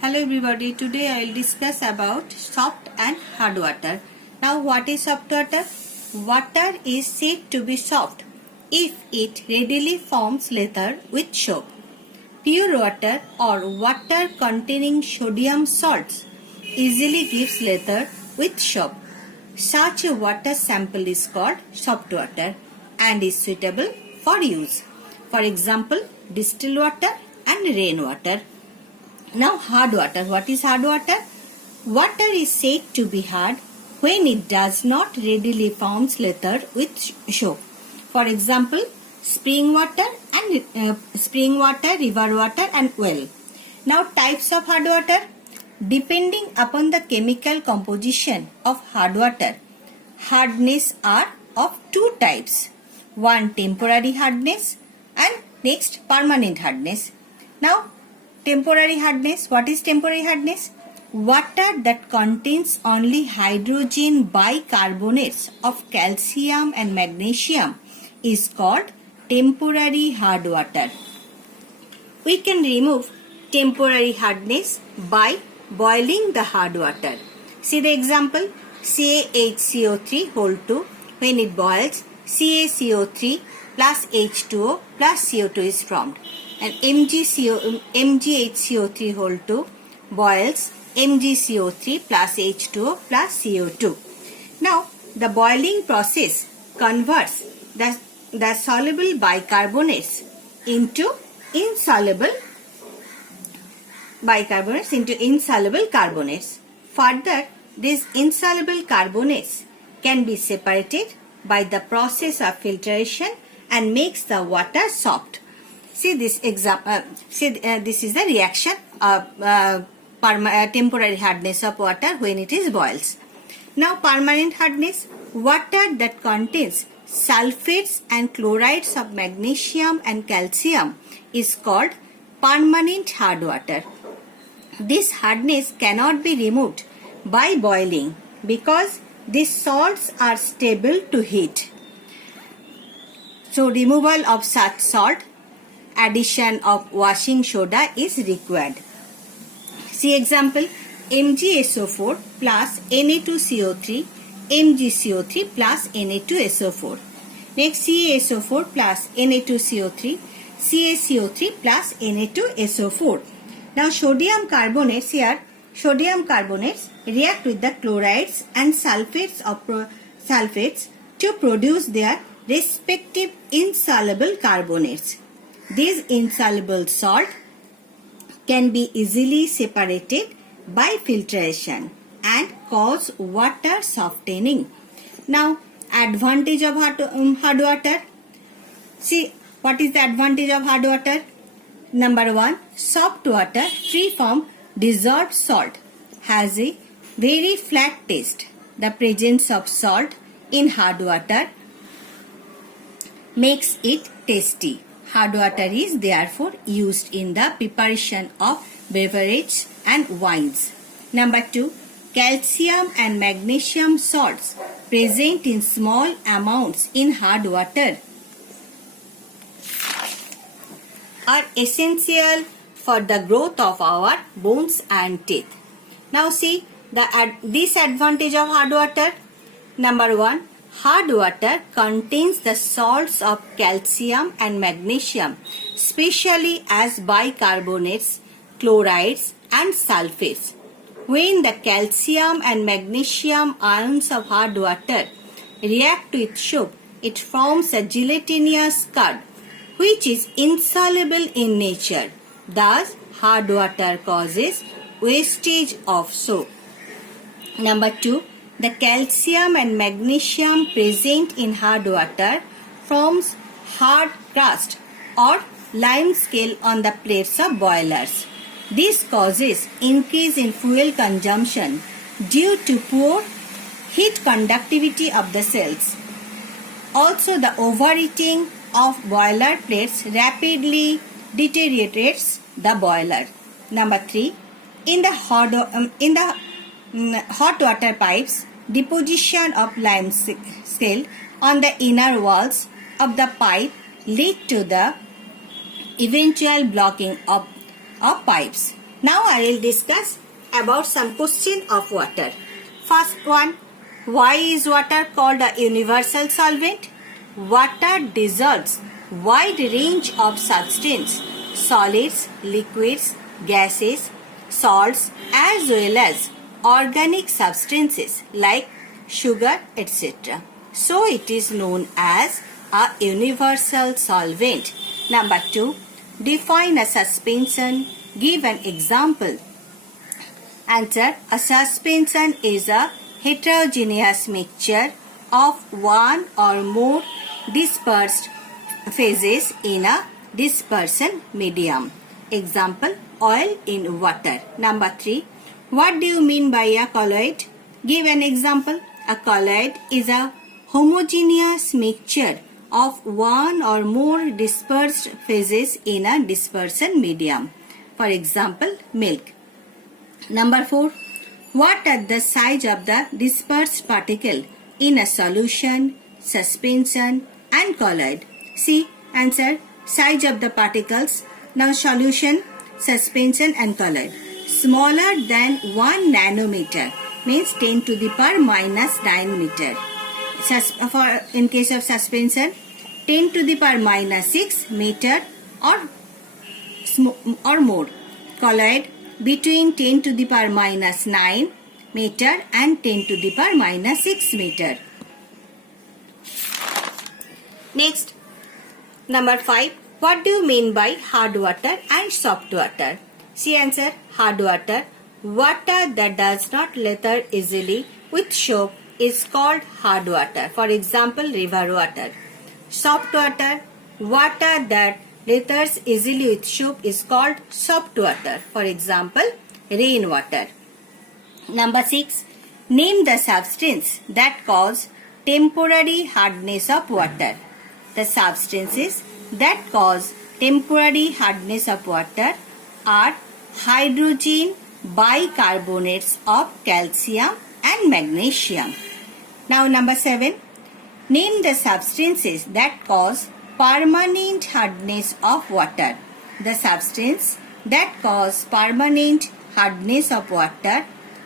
Hello everybody, today I will discuss about soft and hard water. Now what is soft water? Water is said to be soft if it readily forms leather with soap. Pure water or water containing sodium salts easily gives leather with soap. Such a water sample is called soft water and is suitable for use. For example, distilled water and rainwater. Now hard water. What is hard water? Water is said to be hard when it does not readily form leather with soap. For example, spring water, river water and well. Now types of hard water. Depending upon the chemical composition of hard water, hardness are of two types. One temporary hardness and next permanent hardness. Now temporary hardness. What is temporary hardness? Water that contains only hydrogen bicarbonates of calcium and magnesium is called temporary hard water. We can remove temporary hardness by boiling the hard water. See the example. CaHCO3 whole 2. When it boils, CaCO3 plus H2O plus CO2 is formed. And MgHCO3 whole 2 boils MgCO3 plus H2O plus CO2. Now, the boiling process converts the soluble bicarbonates into insoluble carbonates. Further, these insoluble carbonates can be separated by the process of filtration and makes the water soft. See this example. This is the reaction of temporary hardness of water when it is boils. Now permanent hardness. Water that contains sulfates and chlorides of magnesium and calcium is called permanent hard water. This hardness cannot be removed by boiling because these salts are stable to heat. So removal of such salt, addition of washing soda is required. See example. MgSO4 plus Na2CO3, MgCO3 plus Na2SO4. Next CaSO4 plus Na2CO3, CaCO3 plus Na2SO4. Now sodium carbonates here. Sodium carbonates react with the chlorides and sulfates to produce their respective insoluble carbonates. These insoluble salt can be easily separated by filtration and cause water softening. Now, advantage of hard water. See, what is the advantage of hard water? Number 1, soft water free from dissolved salt has a very flat taste. The presence of salt in hard water makes it tasty. Hard water is therefore used in the preparation of beverages and wines. Number 2, calcium and magnesium salts present in small amounts in hard water are essential for the growth of our bones and teeth. Now see the disadvantage of hard water. Number 1, hard water contains the salts of calcium and magnesium, especially as bicarbonates, chlorides and sulfates. When the calcium and magnesium ions of hard water react with soap, it forms a gelatinous curd which is insoluble in nature. Thus, hard water causes wastage of soap. Number 2, the calcium and magnesium present in hard water forms hard crust or limescale on the plates of boilers. This causes increase in fuel consumption due to poor heat conductivity of the cells. Also, the overheating of boiler plates rapidly deteriorates the boiler. Number 3, in the hot water pipes, deposition of limescale on the inner walls of the pipe lead to the eventual blocking of pipes. Now I will discuss about some question of water. First one, why is water called a universal solvent? Water dissolves wide range of substance, solids, liquids, gases, salts as well as organic substances like sugar, etc. So it is known as a universal solvent. Number 2, define a suspension. Give an example. Answer. A suspension is a heterogeneous mixture of one or more dispersed phases in a dispersion medium. Example, oil in water. Number 3, what do you mean by a colloid? Give an example. A colloid is a homogeneous mixture of one or more dispersed phases in a dispersion medium. For example, milk. Number 4, what are the size of the dispersed particle in a solution, suspension and colloid? See, answer, size of the particles. Now solution, suspension and colloid. Smaller than 1 nanometer means 10 to the power minus 9 meter. In case of suspension, 10 to the power minus 6 meter or more. Colloid, between 10 to the power minus 9 meter and 10 to the power minus 6 meter. Next, number 5. What do you mean by hard water and soft water? See answer. Hard water. Water that does not lather easily with soap is called hard water. For example, river water. Soft water. Water that lathers easily with soap is called soft water. For example, rainwater. Number 6. Name the substance that cause temporary hardness of water. The substances that cause temporary hardness of water are hydrogen bicarbonates of calcium and magnesium. Now number 7. Name the substances that cause permanent hardness of water. The substances that cause permanent hardness of water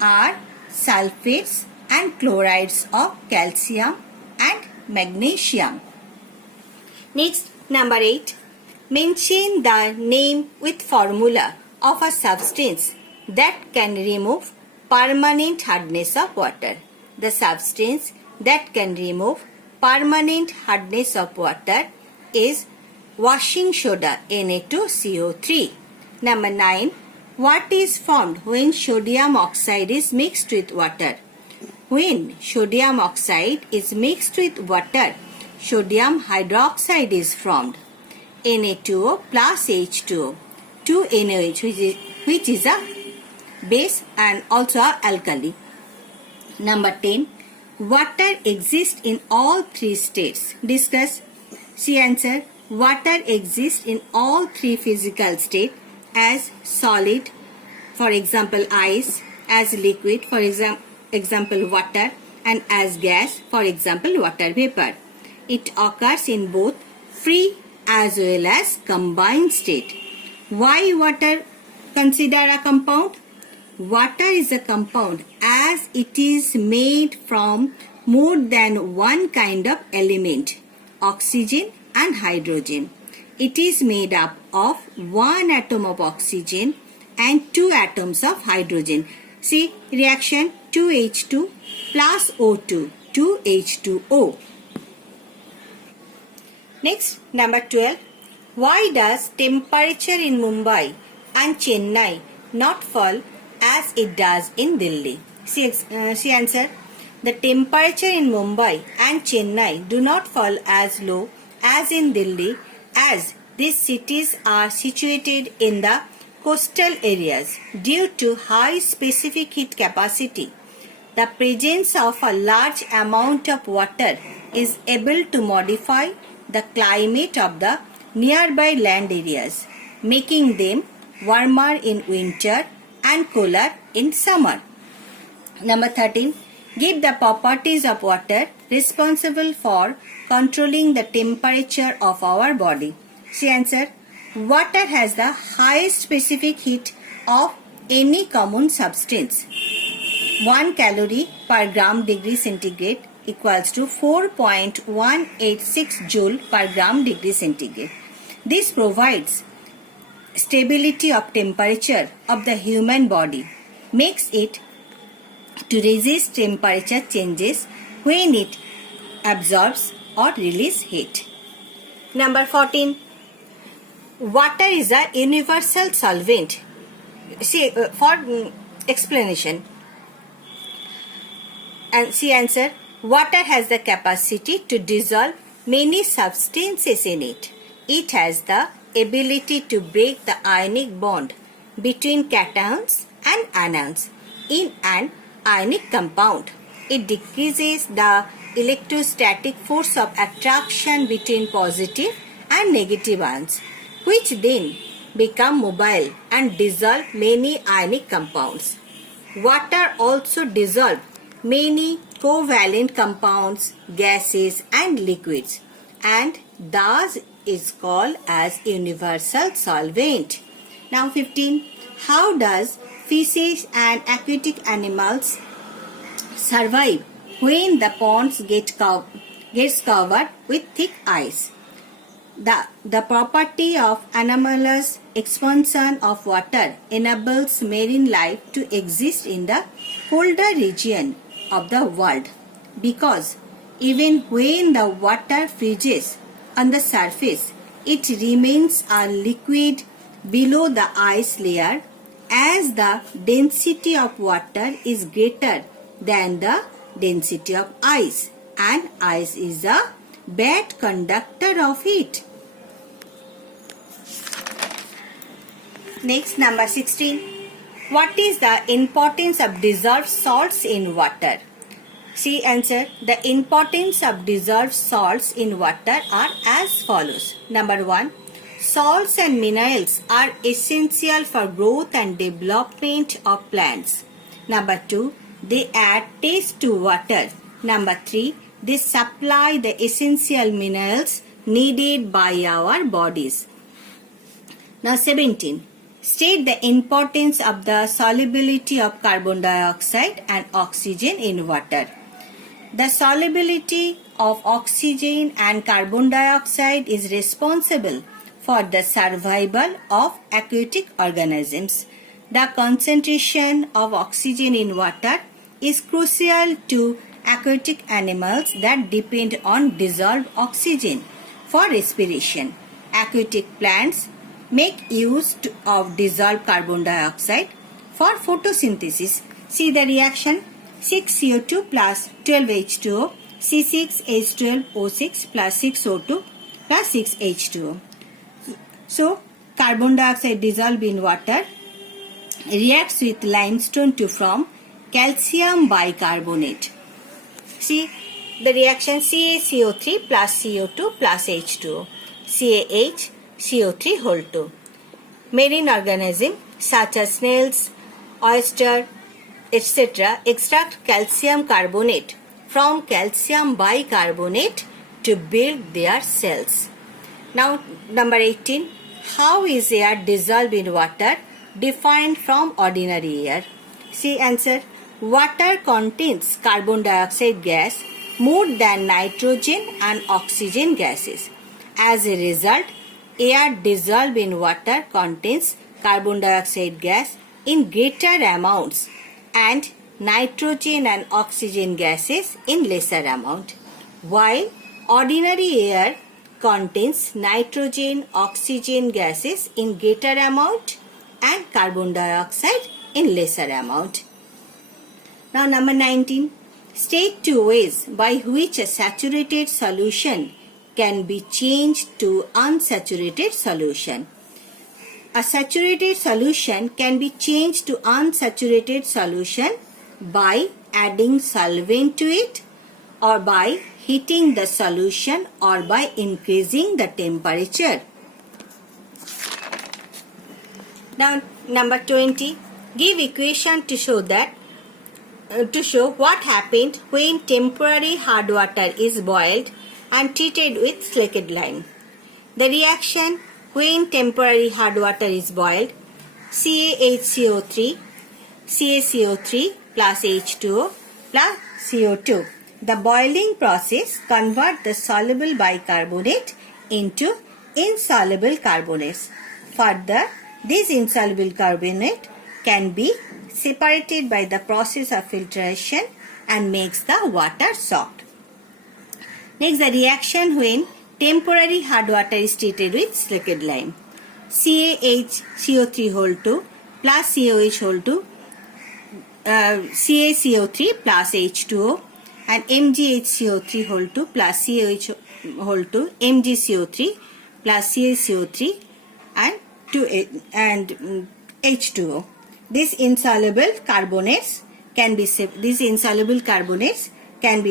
are sulfates and chlorides of calcium and magnesium. Next, number 8. Mention the name with formula of a substance that can remove permanent hardness of water. The substance that can remove permanent hardness of water is washing soda, Na2CO3. Number 9. What is formed when sodium oxide is mixed with water? When sodium oxide is mixed with water, sodium hydroxide is formed. Na2O plus H2O. 2NaOH, which is a base and also a alkali. Number 10. Water exists in all 3 states. Discuss. See answer. Water exists in all 3 physical states as solid, for example ice, as liquid, for example water, and as gas, for example water vapor. It occurs in both free as well as combined state. Why water considered a compound? Water is a compound as it is made from more than one kind of element, oxygen and hydrogen. It is made up of 1 atom of oxygen and 2 atoms of hydrogen. See reaction 2H2 plus O2, 2H2O. Next, number 12. Why does temperature in Mumbai and Chennai not fall as it does in Delhi? See answer. The temperature in Mumbai and Chennai do not fall as low as in Delhi, as these cities are situated in the coastal areas. Due to high specific heat capacity, the presence of a large amount of water is able to modify the climate of the nearby land areas, making them warmer in winter and cooler in summer. Number 13. Give the properties of water responsible for controlling the temperature of our body. See answer. Water has the highest specific heat of any common substance. 1 calorie per gram degree centigrade equals to 4.186 joule per gram degree centigrade. This provides stability of temperature of the human body, makes it to resist temperature changes when it absorbs or releases heat. Number 14. Water is a universal solvent. See, for explanation. And see answer. Water has the capacity to dissolve many substances in it. It has the ability to break the ionic bond between cations and anions in an ionic compound. It decreases the electrostatic force of attraction between positive and negative ions, which then become mobile and dissolve many ionic compounds. Water also dissolves many covalent compounds, gases and liquids, and thus is called as universal solvent. Now 15. How does fishes and aquatic animals survive when the ponds gets covered with thick ice? The property of anomalous expansion of water enables marine life to exist in the colder region of the world, because even when the water freezes on the surface, it remains a liquid below the ice layer, as the density of water is greater than the density of ice, and ice is a bad conductor of heat. Next, number 16. What is the importance of dissolved salts in water? See answer. The importance of dissolved salts in water are as follows. Number 1. Salts and minerals are essential for growth and development of plants. Number 2. They add taste to water. Number 3. They supply the essential minerals needed by our bodies. Now 17. State the importance of the solubility of carbon dioxide and oxygen in water. The solubility of oxygen and carbon dioxide is responsible for the survival of aquatic organisms. The concentration of oxygen in water is crucial to aquatic animals that depend on dissolved oxygen for respiration. Aquatic plants make use of dissolved carbon dioxide for photosynthesis. See the reaction. 6CO2 plus 12H2O, C6H12O6 plus 6O2 plus 6H2O. So, carbon dioxide dissolved in water reacts with limestone to form calcium bicarbonate. See the reaction. CaCO3 plus CO2 plus H2O, CaH CO3 whole 2. Marine organisms such as snails, oyster, etc. extract calcium carbonate from calcium bicarbonate to build their cells. Now number 18. How is air dissolved in water defined from ordinary air? See answer. Water contains carbon dioxide gas more than nitrogen and oxygen gases. As a result, air dissolved in water contains carbon dioxide gas in greater amounts and nitrogen and oxygen gases in lesser amount, while ordinary air contains nitrogen, oxygen gases in greater amount and carbon dioxide in lesser amount. Now number 19. State 2 ways by which a saturated solution can be changed to unsaturated solution. A saturated solution can be changed to unsaturated solution by adding solvent to it, or by heating the solution, or by increasing the temperature. Now number 20. Give equation to show what happened when temporary hard water is boiled and treated with slaked lime. The reaction when temporary hard water is boiled. CaHCO3, CaCO3 plus H2O plus CO2. The boiling process converts the soluble bicarbonate into insoluble carbonates. Further, this insoluble carbonate can be separated by the process of filtration and makes the water soft. Next, the reaction when temporary hard water is treated with silicate lime. CaHCO3 whole 2 plus COH whole 2, CaCO3 plus H2O, and MgHCO3 whole 2 plus COH whole 2, MgCO3 plus CaCO3 and H2O. These insoluble carbonates can be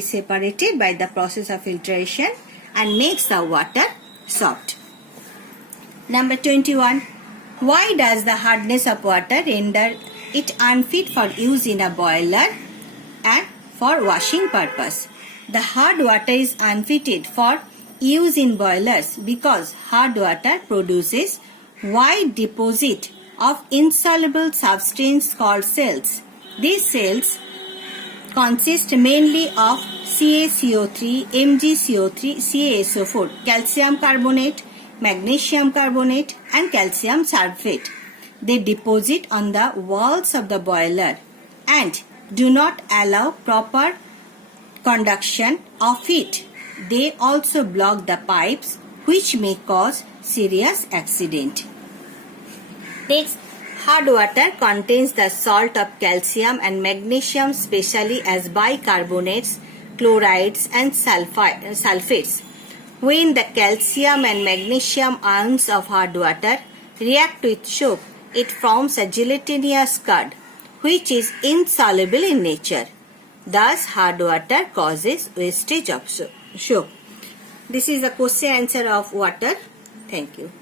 separated by the process of filtration and makes the water soft. Number 21. Why does the hardness of water render it unfit for use in a boiler and for washing purpose? The hard water is unfitted for use in boilers because hard water produces wide deposit of insoluble substance called cells. These cells consist mainly of CaCO3, MgCO3, CaSO4, calcium carbonate, magnesium carbonate and calcium sulfate. They deposit on the walls of the boiler and do not allow proper conduction of heat. They also block the pipes, which may cause serious accident. Next, hard water contains the salt of calcium and magnesium, especially as bicarbonates, chlorides and sulfates. When the calcium and magnesium ions of hard water react with soap, it forms a gelatinous curd, which is insoluble in nature. Thus, hard water causes wastage of soap. This is the question answer of water. Thank you.